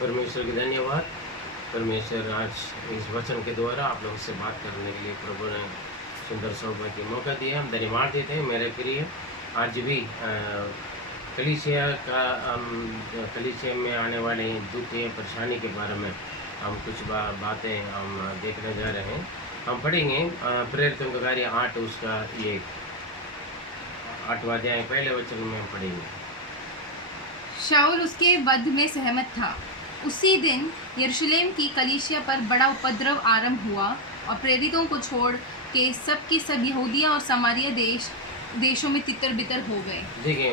परमेश्वर की धन्यवाद। परमेश्वर आज इस वचन के द्वारा आप लोगों से बात करने के लिए प्रभु ने सुंदर सौभाग्य मौका दिया। हम धन्यवाद देते हैं मेरे प्रिय। आज भी कलीसिया का कलीसिया में आने वाले दुख या परेशानी के बारे में हम कुछ बातें हम देखने जा रहे हैं। हम पढ़ेंगे प्रेरितों का कार्य 8 उसका ये 8वां अध्याय पहले वचन में हम पढ़ेंगे। शाऊल उसके वध में सहमत था। उसी दिन यरूशलेम की कलीसिया पर बड़ा उपद्रव आरंभ हुआ और प्रेरितों को छोड़ के सब यहूदिया और समारिया देशों में तितर बितर हो गए। देखिए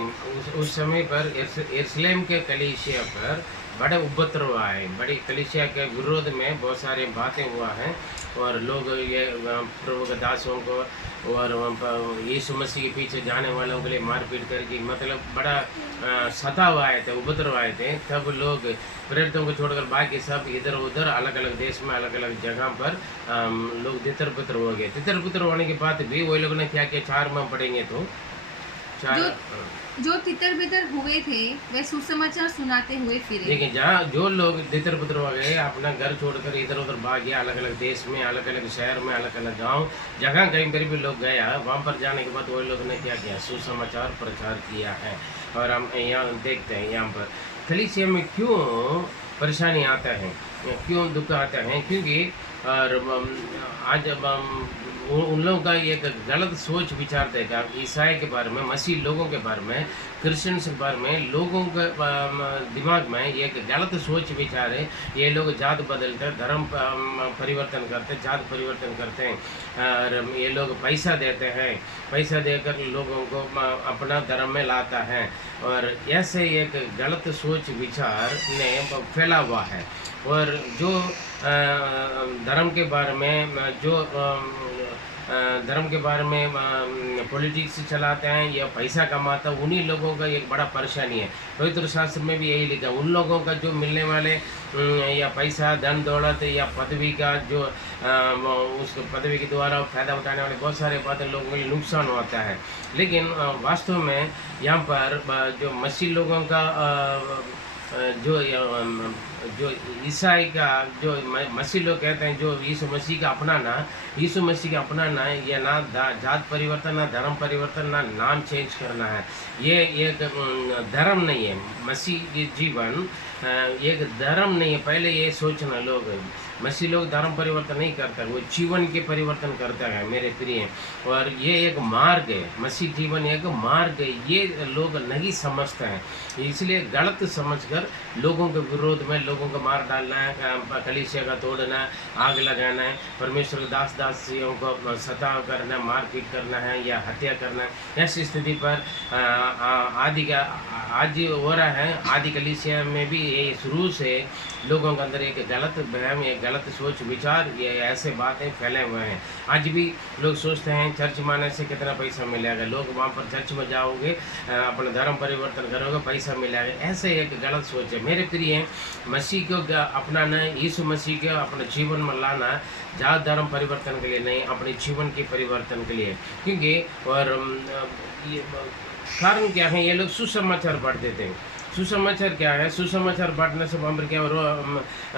उस समय पर यरूशलेम के कलीसिया पर बड़े उपद्रव आए। बड़ी कलीसिया के विरोध में बहुत सारे बातें हुआ है और लोग ये प्रभु के दासों को और यीशु मसीह के पीछे जाने वालों के लिए मारपीट करके मतलब बड़ा सताव आए थे, उपद्रव आए थे। तब लोग प्रेरितों को छोड़कर बाकी सब इधर उधर अलग अलग देश में अलग अलग जगह पर लोग तितर बितर हो गए। तितर बितर होने के बाद भी वही लोगों ने क्या किया, 4 में पढ़ेंगे तो जो तितर बितर हुए थे वे सुसमाचार सुनाते हुए फिरे। देखिए जहाँ जो लोग तितर बितर हो गए, अपना घर छोड़कर इधर उधर भाग गया, अलग अलग देश में, अलग अलग शहर में, अलग अलग गांव जगह कहीं पर भी लोग गया, वहाँ पर जाने के बाद वही लोग ने क्या किया, सुसमाचार प्रचार किया है। और हम यहाँ देखते हैं यहाँ पर कलीसिया में क्यों परेशानी आता है, क्यों दुख आता है, क्योंकि और आज उन लोगों का एक गलत सोच विचार देगा ईसाई के बारे में, मसीह लोगों के बारे में, क्रिश्चियंस के बारे में। लोगों के दिमाग में एक गलत सोच विचार है। ये लोग जात बदलते, धर्म परिवर्तन करते, जात परिवर्तन करते हैं और ये लोग पैसा देते हैं, पैसा देकर लोगों को अपना धर्म में लाता है। और ऐसे एक गलत सोच विचार ने फैला हुआ है। और जो धर्म के बारे में धर्म के बारे में पॉलिटिक्स चलाते हैं या पैसा कमाता है, उन्हीं लोगों का एक बड़ा परेशानी है। पवित्र शास्त्र में भी यही लिखा, उन लोगों का जो मिलने वाले या पैसा, धन दौलत या पदवी का जो उस पदवी के द्वारा फ़ायदा उठाने वाले बहुत सारे बातें लोगों के लिए नुकसान होता है। लेकिन वास्तव में यहाँ पर जो मसीह लोगों का जो ईसाई का जो मसीह लोग कहते हैं, जो यीशु मसीह का अपनाना ये ना जात परिवर्तन, ना धर्म परिवर्तन, ना नाम चेंज करना है। ये एक धर्म नहीं है। मसीह की जीवन एक धर्म नहीं है। पहले ये सोचना लोग, मसीह लोग धर्म परिवर्तन नहीं करता, वो जीवन के परिवर्तन करता है मेरे प्रिय। और ये एक मार्ग है, मसीह जीवन एक मार्ग है, ये लोग नहीं समझते हैं। इसलिए गलत समझकर लोगों के विरोध में लोगों को मार डालना है, कलीसिया का तोड़ना, आग लगाना है, परमेश्वर के दास दासियों को सताव करना, मारपीट करना है या हत्या करना है। ऐसी स्थिति पर आज हो रहा है। आदि कलीसिया में भी ये शुरू से लोगों के अंदर एक गलत वहम, एक गलत सोच विचार, ये ऐसे बातें फैले हुए हैं। आज भी लोग सोचते हैं चर्च में आने से कितना पैसा मिलेगा, लोग वहाँ पर चर्च में जाओगे, अपना धर्म परिवर्तन करोगे, पैसा मिलेगा। ऐसे एक गलत सोच है मेरे प्रिय। मसीह को अपनाना, यीशु मसीह को अपने जीवन में लाना, जात धर्म परिवर्तन के लिए नहीं, अपने जीवन के परिवर्तन के लिए। क्योंकि और ये कारण क्या है, ये लोग सुसमाचार बांट देते हैं। सुसमाचार क्या है, सुसमाचार बांटने से वहाँ पर क्या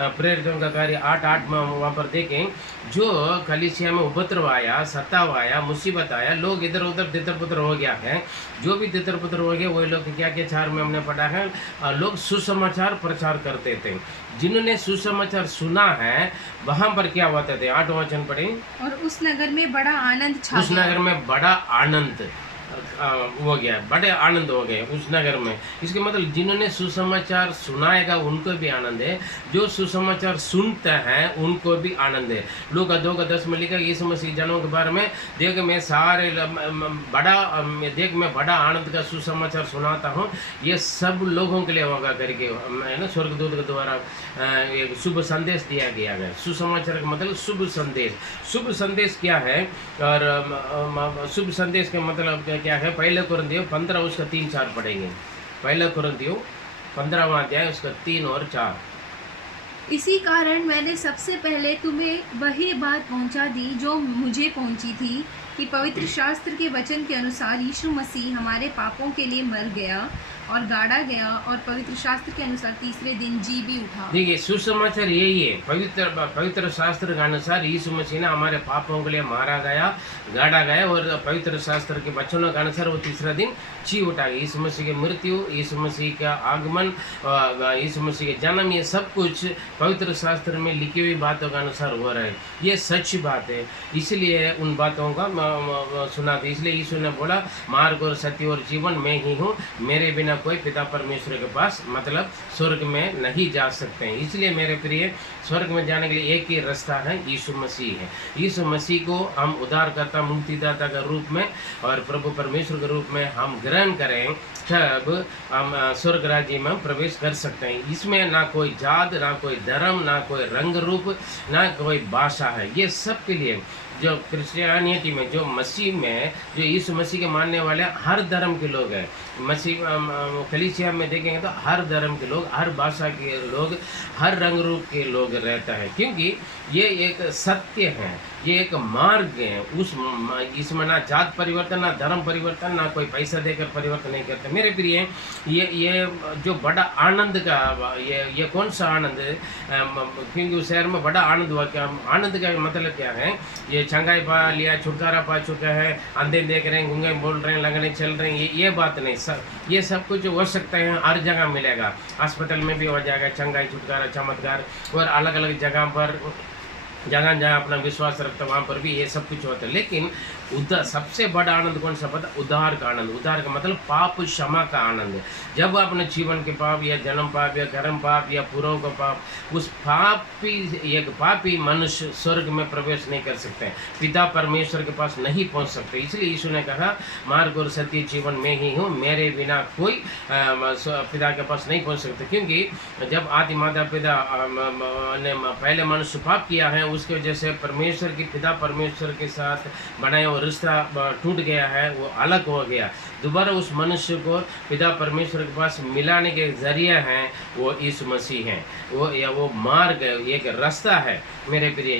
प्रेरितों का कार्य 8:8 में वहाँ पर देखें, जो कलीसिया में उपद्रव आया, सताव आया, मुसीबत आया, लोग इधर उधर तितर पुतर हो गया है। जो भी तितर पुतर हो गया वही लोग क्या 4 में हमने पढ़ा है, लोग सुसमाचार प्रचार करते थे। जिन्होंने सुसमाचार सुना है वहाँ पर क्या होता थे, 8वां वचन पढ़ें। और उस नगर में बड़ा आनंद छा गया। उस नगर में बड़ा आनंद हो गया, बड़े आनंद हो गए उस नगर में। इसके मतलब जिन्होंने सुसमाचार सुनाएगा उनको भी आनंद है, जो सुसमाचार सुनते हैं उनको भी आनंद है। लूका 2:10 में लिखा, यीशु मसीह जनों के बारे में, देख मैं सारे मैं बड़ा आनंद का सुसमाचार सुनाता हूँ, ये सब लोगों के लिए होगा करके है ना, स्वर्गदूत के द्वारा एक शुभ संदेश दिया गया है। सुसमाचार का मतलब शुभ संदेश। शुभ संदेश क्या है, और शुभ संदेश का मतलब क्या है, 1 कुरिन्थियों 15 उसका 3-4 पढ़ेंगे। 1 कुरिन्थियों 15वां अध्याय उसका 3 और 4। इसी कारण मैंने सबसे पहले तुम्हें वही बात पहुंचा दी जो मुझे पहुंची थी, कि पवित्र शास्त्र के वचन के अनुसार यीशु मसीह हमारे पापों के लिए मर गया और गाड़ा गया और पवित्र शास्त्र के अनुसार तीसरे दिन जी भी उठा। देखिए, सुसमाचार यही है। पवित्र शास्त्र के अनुसार यीशु मसीह ने हमारे पापों के लिए मारा गया, गाड़ा गया, और पवित्र शास्त्र के वचनों के अनुसार वो तीसरा दिन जी उठा। यीशु मसीह की मृत्यु, यीशु मसीह का आगमन, यीशु मसीह के जन्म, ये सब कुछ पवित्र शास्त्र में लिखी हुई बातों के अनुसार हो रहा है। ये सच बात है, इसलिए उन बातों का सुना था। इसलिए यीशु ने बोला, मार्ग और सत्य और जीवन मैं ही हूँ, मेरे बिना कोई पिता परमेश्वर के पास, मतलब स्वर्ग में नहीं जा सकते हैं। इसलिए मेरे प्रिय, स्वर्ग में जाने के लिए एक ही रास्ता है, यीशु मसीह है। यीशु मसीह को हम उद्धारकर्ता, मुक्तिदाता के रूप में और प्रभु परमेश्वर के रूप में हम ग्रहण करें, तब हम स्वर्ग राज्य में प्रवेश कर सकते हैं। इसमें ना कोई जात, ना कोई धर्म, ना कोई रंग रूप, ना कोई भाषा है। ये सब के लिए जो क्रिश्चियनिटी में, जो मसीह में, जो यीशु मसीह के मानने वाले हर धर्म के लोग हैं। मसीह कलीसिया में देखेंगे तो हर धर्म के लोग, हर भाषा के लोग, हर रंग रूप के लोग रहता है, क्योंकि ये एक सत्य है, ये एक मार्ग है। इसमें ना जात परिवर्तन, ना धर्म परिवर्तन, ना कोई पैसा देकर परिवर्तन नहीं करते। मेरे प्रिय, ये जो बड़ा आनंद का, ये कौन सा आनंद है? क्योंकि उस शहर में बड़ा आनंद हुआ। क्या आनंद का मतलब क्या है? ये चंगाई पा लिया, छुटकारा पा चुका है, अंधे देख रहे हैं, गूंगे बोल रहे हैं, लंगड़े चल रहे हैं, ये बात नहीं। ये सब कुछ हो सकता है, हर जगह मिलेगा। अस्पताल में भी हो जाएगा चंगाई, छुटकारा, चमत्कार, और अलग अलग जगह पर, जहाँ जहाँ अपना विश्वास रखता वहाँ पर भी ये सब कुछ होता है। लेकिन सबसे बड़ा आनंद कौन सा पता? उद्धार का आनंद। उद्धार का मतलब पाप क्षमा का आनंद। जब अपने जीवन के पाप, या जन्म पाप, या कर्म पाप, या पूर्व का पाप, उस पापी मनुष्य स्वर्ग में प्रवेश नहीं कर सकते, पिता परमेश्वर के पास नहीं पहुँच सकते। इसलिए यीशु ने कहा, मार्ग और सत्य जीवन में ही हूँ, मेरे बिना कोई पिता के पास नहीं पहुँच सकते। क्योंकि जब आदि माता पिता ने पहले मनुष्य पाप किया है, उसकी वजह से परमेश्वर की, पिता परमेश्वर के साथ बनाया हुआ रिश्ता टूट गया है, वो अलग हो गया। दोबारा उस मनुष्य को पिता परमेश्वर के पास मिलाने के जरिया है वो यीशु मसीह है। वो मार्ग है, एक रास्ता है। मेरे प्रिय,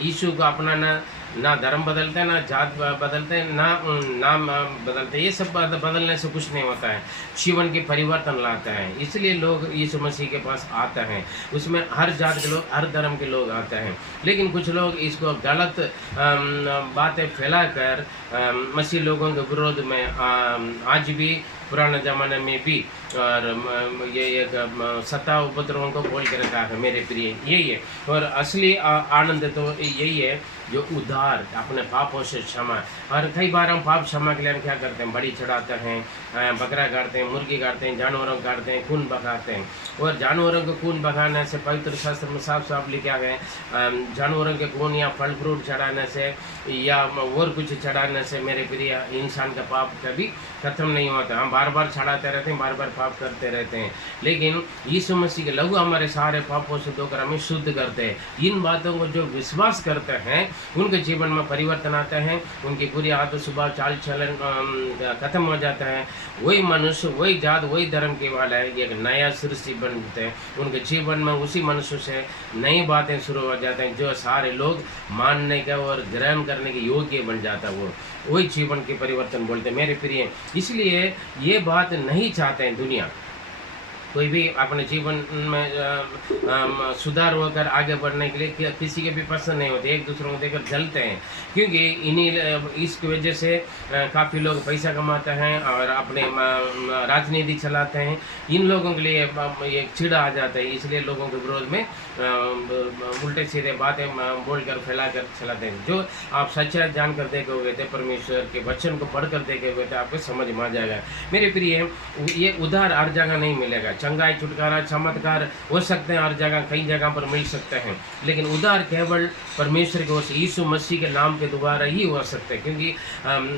यीशु को अपनाना, ना धर्म बदलते, ना जात बदलते, ना नाम बदलते, ये सब बदलने से कुछ नहीं होता है। जीवन के परिवर्तन लाता है। इसलिए लोग यीशु मसीह के पास आते हैं। उसमें हर जात के लोग, हर धर्म के लोग आते हैं। लेकिन कुछ लोग इसको गलत बातें फैलाकर मसीह लोगों के विरोध में आज भी, पुराने ज़माने में भी, और ये एक सत्ता उपद्रवों को बोल के रखा है। मेरे प्रिय, यही है। और असली आनंद तो यही है, जो उद्धार, अपने पापों से क्षमा। और कई बार हम पाप क्षमा के लिए हम क्या करते हैं? बलि चढ़ाते हैं, बकरा काटते हैं, मुर्गी काटते हैं, जानवरों को काटते हैं, खून बहाते हैं। और जानवरों को खून बहाने से पवित्र शास्त्र में साफ साफ लिखा है, जानवरों के खून या फल फ्रूट चढ़ाने से या और कुछ चढ़ाने से, मेरे प्रिय, इंसान का पाप कभी खत्म नहीं होता। हम बार बार चढ़ाते रहते हैं, बार बार पाप करते रहते हैं। लेकिन यीशु मसीह के लहू हमारे सारे पापों से धोकर हमें शुद्ध करते हैं। इन बातों को जो विश्वास करते हैं, उनके जीवन में परिवर्तन आता है, उनकी पूरी आदत, स्वभाव, चाल चलन खत्म हो जाता है। वही मनुष्य, वही जात, वही धर्म के वाला है, एक नया सृष्टि बनते हैं। उनके जीवन में उसी मनुष्य से नई बातें शुरू हो जाते हैं, जो सारे लोग मानने का और ग्रहण करने के योग्य बन जाता है। वो वही जीवन के परिवर्तन बोलते हैं। मेरे प्रिय, इसलिए ये बात नहीं चाहते हैं दुनिया, कोई भी अपने जीवन में सुधार होकर आगे बढ़ने के लिए किसी के भी पसंद नहीं होते, एक दूसरों को देखकर जलते हैं। क्योंकि इसकी वजह से काफ़ी लोग पैसा कमाते हैं और अपने राजनीति चलाते हैं। इन लोगों के लिए एक चिढ़ आ जाता है, इसलिए लोगों के विरोध में उल्टे सीधे बातें बोलकर फैलाकर चलाते हैं। जो आप सच्चाई जानकर देखे हुए थे, परमेश्वर के वचन को पढ़कर देखे हुए थे, आपको समझ में आ जाएगा। मेरे प्रिय, ये उधार हर जगह नहीं मिलेगा। चंगाई, छुटकारा, चमत्कार हो सकते हैं हर जगह, कई जगह पर मिल सकते हैं, लेकिन उधार केवल परमेश्वर के, यीशु मसीह के नाम के द्वारा ही हो सकते हैं। क्योंकि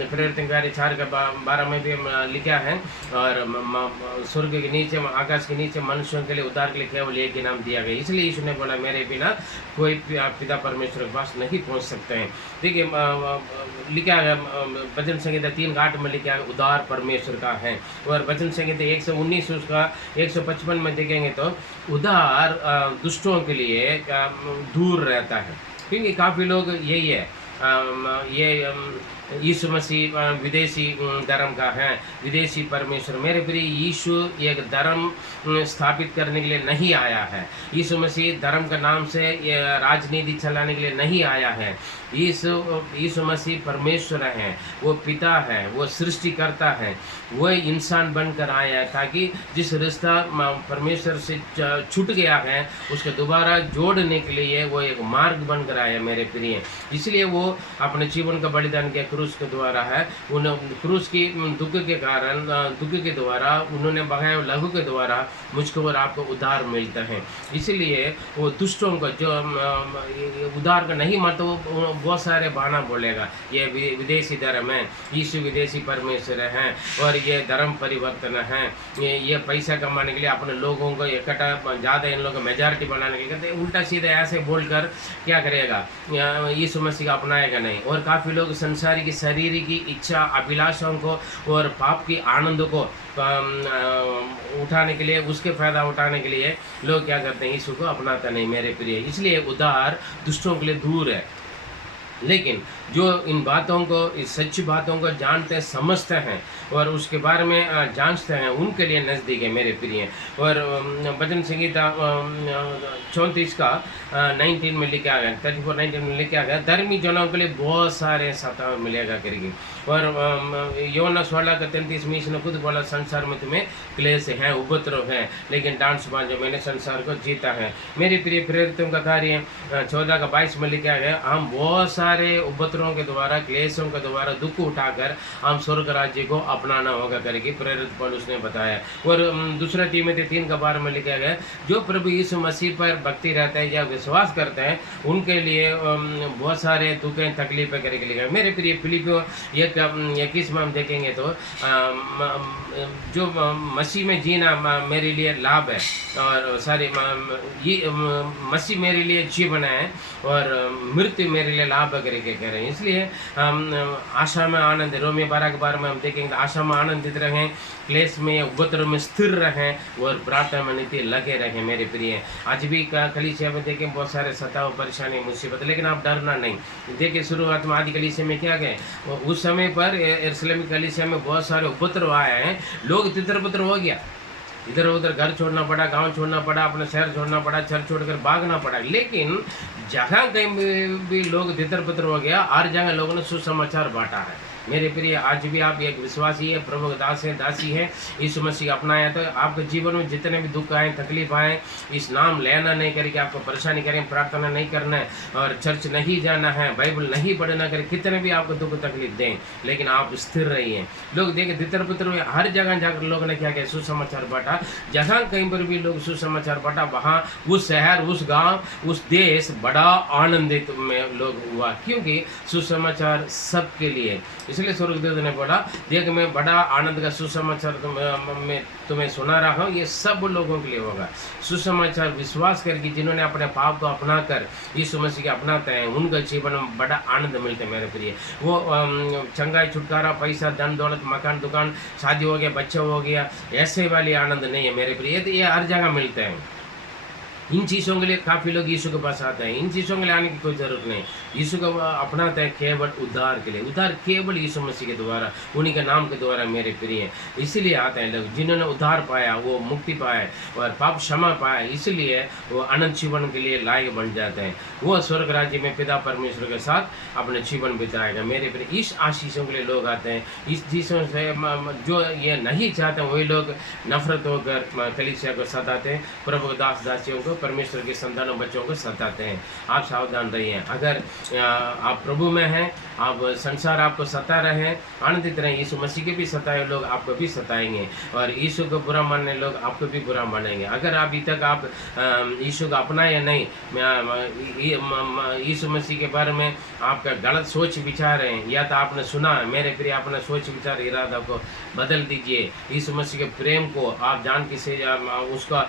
प्रेरित कार्य 4:12 में भी लिखा है, और स्वर्ग के नीचे, आकाश के नीचे मनुष्यों के लिए उद्धार के लिए केवल एक ही नाम दिया गया। इसलिए यीशु ने बोला, मेरे बिना कोई पिता परमेश्वर के पास नहीं पहुंच सकते हैं। देखिए, लिखा है भजन संहिता 3:8 में लिखा है, उद्धार परमेश्वर का है। और भजन संहिता 119 उसका 155 में देखेंगे तो उद्धार दुष्टों के लिए दूर रहता है। क्योंकि काफ़ी लोग यही है, ये यीशु मसीह विदेशी धर्म का है, विदेशी परमेश्वर। मेरे प्रिय, यीशु एक धर्म स्थापित करने के लिए नहीं आया है। यीशु मसीह धर्म के नाम से ये राजनीति चलाने के लिए नहीं आया है। यीशु मसीह परमेश्वर है, वो पिता है, वो सृष्टिकर्ता है। वो इंसान बनकर आया है ताकि जिस रिश्ता परमेश्वर से छूट गया है उसको दोबारा जोड़ने के लिए वो एक मार्ग बनकर आया मेरे प्रिय। इसलिए वो अपने जीवन का बलिदान किया क्रूस के द्वारा है। उन क्रूस की दुख के कारण, दुख के द्वारा उन्होंने बगाया लहू के द्वारा मुझको और आपको उद्धार मिलता है। इसलिए वो दुष्टों को जो उद्धार का नहीं मत वो बहुत सारे बहाना बोलेगा, ये विदेशी धर्म है, यीशु विदेशी परमेश्वर है और ये धर्म परिवर्तन है, ये पैसा कमाने के लिए अपने लोगों को इकट्ठा ज़्यादा इन लोगों को मेजॉरिटी बनाने के लिए कहते उल्टा सीधा ऐसे बोलकर क्या करेगा, यीशु मसीह का अपनाएगा नहीं। और काफ़ी लोग संसारी की शरीर की इच्छा अभिलाषाओं को और पाप की आनंद को उठाने के लिए, उसके फ़ायदा उठाने के लिए लोग क्या करते हैं, यीशु को अपनाता नहीं मेरे प्रिय। इसलिए उद्धार दुष्टों के लिए दूर है। लेकिन जो इन बातों को, इस सच्ची बातों को जानते समझते हैं और उसके बारे में जांचते हैं, उनके लिए नज़दीक है मेरे प्रिय। और भजन संगीता 34 का 19 में लिखा गया, 34:19 में लिखा गया, धर्मी जनों के लिए बहुत सारे सताव मिलेगा करके। और योना 16 का 33 में इसने खुद बोला, संसार में तुम्हें क्लेश है, उपद्रव है, लेकिन डांस बाजो, मैंने संसार को जीता है। मेरे प्रिय प्रेरितों का कार्य 14 का 22 में लिखा गया, हम बहुत सारे उपद्रवों के द्वारा, क्लेशों के द्वारा दुख उठाकर हम स्वर्ग राज्य को अपनाना होगा करके प्रेरित पौलुस ने बताया। और दूसरा तीमुथी 3 का 12 में लिखा गया, जो प्रभु यीशु मसीह पर भक्ति रहता है या विश्वास करते हैं उनके लिए बहुत सारे दुखें तकलीफें करके लिखा है। मेरे प्रिय फिलिपियों 1:21 में हम देखेंगे तो जो मसीह में जीना मेरे लिए लाभ है और सारी ये मसीह मेरे लिए जीवन है और मृत्यु मेरे लिए लाभ करके कह रहे हैं। इसलिए हम आशा में आनंद, रोमियो 12 के 12 में हम देखेंगे, आशा में आनंदित रहें, क्लेश में, उपद्रव में स्थिर रहें और प्रार्थना में नित्य लगे रहें मेरे प्रिय। आज भी कलीसिया में देखें बहुत सारे सताव, परेशानी, मुसीबत, लेकिन आप डरना नहीं। देखिए शुरुआत में आदि कलीसिया में क्या गए, उस समय पर यरूशलेम कलीसिया में बहुत सारे उपद्रव आए हैं, लोग तितर-बितर हो गया, इधर उधर घर छोड़ना पड़ा, गांव छोड़ना पड़ा, अपना शहर छोड़ना पड़ा, चर्च छोड़कर भागना पड़ा। लेकिन जहाँ कहीं भी लोग तितर-बितर हो गया, हर जगह लोगों ने सुसमाचार बांटा है मेरे प्रिय। आज भी आप एक विश्वासी है, प्रभु के दास है, दासी है, यीशु मसीह अपनाया तो आपके जीवन में जितने भी दुख आए, तकलीफ आए, इस नाम लेना नहीं करके आपको परेशानी करें, प्रार्थना नहीं करना है और चर्च नहीं जाना है, बाइबल नहीं पढ़ना करें, कितने भी आपको दुख तकलीफ दें, लेकिन आप स्थिर रहिए। लोग देखे तितर-बितर हुए, हर जगह जाकर लोगों ने क्या किया, सुसमाचार बांटा। जहाँ कहीं पर भी लोग सुसमाचार बांटा, वहाँ उस शहर, उस गाँव, उस देश बड़ा आनंदित में लोग हुआ, क्योंकि सुसमाचार सबके लिए। इसलिए स्वर्गदूत ने बोला, देख मैं बड़ा आनंद का सुसमाचार मैं तुम्हें सुना रहा हूँ, ये सब लोगों के लिए होगा। सुसमाचार विश्वास करके जिन्होंने अपने पाप को अपनाकर यीशु मसीह के अपनाते हैं, उनका जीवन में बड़ा आनंद मिलता है मेरे प्रिय। वो चंगाई, छुटकारा, पैसा, धन दौलत, मकान, दुकान, शादी हो गया, बच्चा हो गया, ऐसे वाली आनंद नहीं है मेरे प्रिय। ये हर जगह मिलते हैं। इन चीज़ों के लिए काफ़ी लोग यीशु के पास आते हैं, इन चीज़ों के लिए आने की कोई ज़रूरत नहीं। यीशु को अपनाते हैं केवल उद्धार के लिए। उद्धार केवल यीशु मसीह के द्वारा, उन्हीं के नाम के द्वारा मेरे प्रिय। इसीलिए आते हैं लोग, जिन्होंने उद्धार पाया वो मुक्ति पाए और पाप क्षमा पाए, इसलिए वो अनंत जीवन के लिए लायक बन जाते हैं। वो स्वर्ग राज्य में पिता परमेश्वर के साथ अपने जीवन बिताएगा मेरे प्रिय। इस आशीषों के लिए लोग आते हैं। इस चीज़ों से जो ये नहीं चाहते वही लोग नफरत होकर कलीसिया को सताते हैं, प्रभु दास दासियों को, परमेश्वर के संतानों, बच्चों को सताते हैं। आप सावधान रहिए। अगर आप प्रभु में हैं, आप संसार आपको सता रहे हैं, आनंदित रहें। यीशु मसीह के भी सताए लोग आपको भी सताएंगे और यीशु को बुरा मानने लोग आपको भी बुरा मानेंगे। अगर अभी तक आप यीशु को अपनाए नहीं, यीशु मसीह के बारे में आपका गलत सोच विचार है, या तो आपने सुना, मेरे प्रिय अपना सोच विचार इरादा को बदल दीजिए। यीशु मसीह के प्रेम को आप जान के से उसका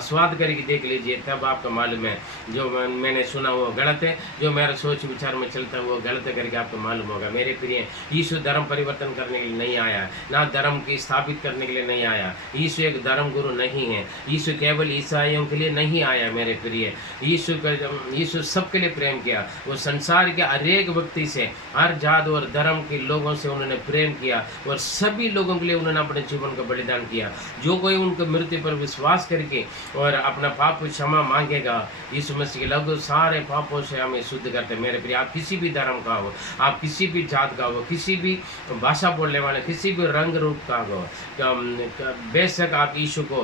स्वाद करके देख लीजिए। लीजिए, तब आपको मालूम है जो मैंने सुना वो गलत है, जो मेरा सोच विचार में चलता है वो गलत है करके आपको मालूम होगा। मेरे प्रिय, यीशु धर्म परिवर्तन करने के लिए नहीं आया, ना धर्म की स्थापित करने के लिए नहीं आया। यीशु एक धर्म गुरु नहीं है। यीशु केवल ईसाइयों के लिए नहीं आया मेरे प्रिय। यीशु सबके लिए प्रेम किया। वो संसार के हर एक व्यक्ति से, हर जात और धर्म के लोगों से उन्होंने प्रेम किया और सभी लोगों के लिए उन्होंने अपने जीवन का बलिदान किया। जो कोई उनके मृत्यु पर विश्वास करके और अपना पाप क्षमा मांगेगा, यीशु मसीह के लहू सारे पापों से हमें शुद्ध करते हैं। मेरे प्रिय, आप किसी भी धर्म का हो, आप किसी भी जात का हो, किसी भी भाषा बोलने वाले, किसी भी रंग रूप का हो, बेशक आप यीशु को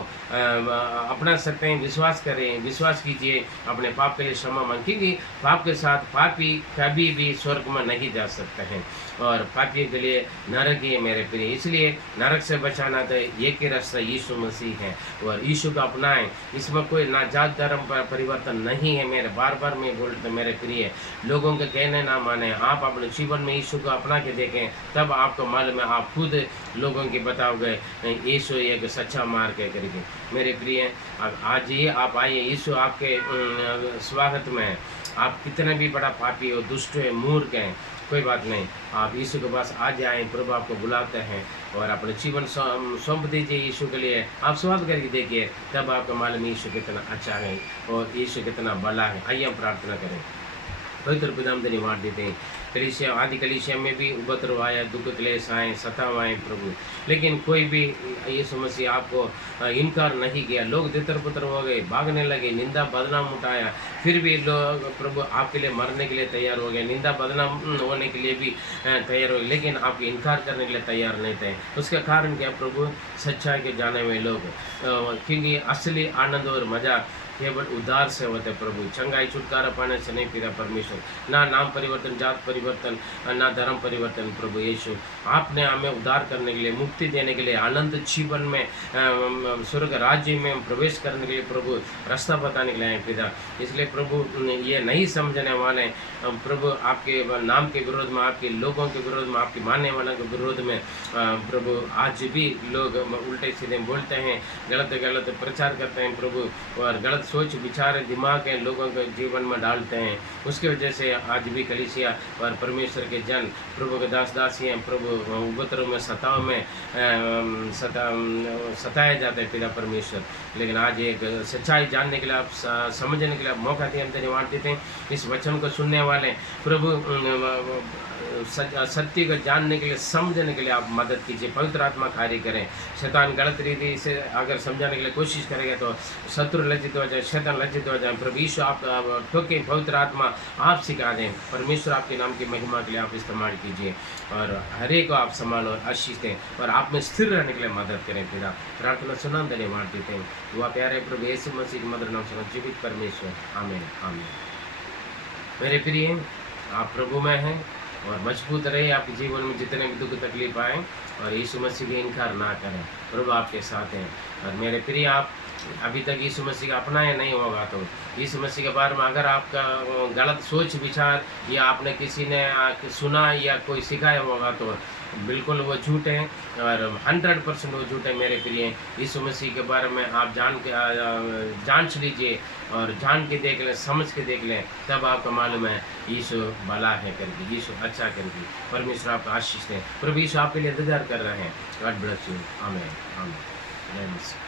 अपना सकते हैं। विश्वास करें, विश्वास कीजिए, अपने पाप के लिए क्षमा मांगेंगे। पाप के साथ पापी कभी भी स्वर्ग में नहीं जा सकते हैं और पापी के लिए नरक ही है मेरे प्रिय। इसलिए नरक से बचाना तो एक ही रास्ता यीशु मसीह है और यीशु को अपनाएं। इसमें कोई ना जात धर्म पर परिवर्तन नहीं है। मेरे बार बार मैं बोलता मेरे प्रिय, लोगों के कहने ना माने, आप अपने जीवन में यीशु को अपना के देखें, तब आपको मालूम है, आप खुद लोगों के बताओगे यीशु एक सच्चा मार्ग है करके। मेरे प्रिय, आज ही आप आइए, यीशु आपके स्वागत में है। आप कितने भी बड़ा पापी हो, दुष्ट है, मूर्ख हैं, कोई बात नहीं, आप यीशु के पास आ जाएं। प्रभु आपको बुलाते हैं और अपने जीवन सौंप दीजिए यीशु के लिए। आप स्वाद करके देखिए, तब आपको मालूम यीशु कितना अच्छा है और यीशु कितना भला है। आइए हम प्रार्थना करें। पवित्र पिता, हम धन्यवाद देते हैं। कलीसिया, आदि कलीसिया में भी उपद्रव आया, दुख क्लेश आए, सताव आए प्रभु, लेकिन कोई भी यीशु मसीह आपको इनकार नहीं किया। लोग तितर पुत्र हो गए, भागने लगे, निंदा बदनाम उठाया, फिर भी लोग प्रभु आपके लिए मरने के लिए तैयार हो गए, निंदा बदनाम होने के लिए भी तैयार हो गए, लेकिन आप इनकार करने के लिए तैयार नहीं थे। उसका कारण क्या प्रभु? सच्चाई के जाने हुए लोग, क्योंकि असली आनंद और मजा केवल उद्धार से होते प्रभु। चंगाई छुटकारा पाने से नहीं फिरा परमेश्वर, ना नाम परिवर्तन, जात परिवर्तन, ना धर्म परिवर्तन। प्रभु यीशु, आपने हमें उद्धार करने के लिए, मुक्ति देने के लिए, आनंद जीवन में, स्वर्ग राज्य में प्रवेश करने के लिए प्रभु रास्ता बताने के लिए आए पिता। इसलिए प्रभु ये नहीं समझने वाले प्रभु आपके नाम के विरोध में, आपके लोगों के विरोध में, आपके मानने वालों के विरोध में प्रभु आज भी लोग उल्टे सीधे बोलते हैं, गलत गलत प्रचार करते हैं प्रभु, और गलत सोच विचार दिमाग के लोगों के जीवन में डालते हैं। उसकी वजह से आज भी कलीसिया और परमेश्वर के जन, प्रभु के दास दासी हैं प्रभु, उपद्रव में, सताव में सताए जाते हैं पिता परमेश्वर। लेकिन आज एक सच्चाई जानने के लिए, आप समझने के लिए आप मौका दिए, हम धन्यवाद देते हैं। इस वचन को सुनने वाले प्रभु सत्य को जानने के लिए, समझने के लिए आप मदद कीजिए, पवित्र आत्मा कार्य करें। शैतान गलत रीति से अगर समझाने के लिए कोशिश करेगा तो शत्रु लज्जित हो जाए, शैतान लज्जित हो जाए। प्रभु यीशु आप ठोके, पवित्र आत्मा आप सिखा दें। परमेश्वर आपके नाम की महिमा के लिए आप इस्तेमाल कीजिए और हर एक को आप संभालो और आशीष दें और आप में स्थिर रहने के लिए मदद करें पिता। प्रार्थना सुना, धन्यवाद देते हैं। दुआ प्यारे प्रभु यीशु मसीह की मधुर नाम से जीवित परमेश्वर, आमीन आमीन। मेरे प्रिय, आप प्रभु में हैं और मजबूत रहे आपके जीवन में, जितने भी दुख तकलीफ आए, और यीशु मसीह की इनकार ना करें। प्रभु आपके साथ हैं। और मेरे प्रिय, आप अभी तक यीशु मसीह का अपनाया नहीं होगा तो यीशु मसीह के बारे में अगर आपका गलत सोच विचार या आपने किसी ने सुना या कोई सिखाया होगा तो बिल्कुल वो झूठ है और 100% वो झूठ है। मेरे प्रिय, यीशु मसीह के बारे में आप जांच लीजिए और जान के देख लें, समझ के देख लें, तब आपको मालूम है यीशु भला है करके, यीशु अच्छा करके। परमेश्वर आपको आशीष दें। प्रभु यीशु आपके लिए इंतजार कर रहे हैं। God bless you. आमीन आमीन। जय मसीह।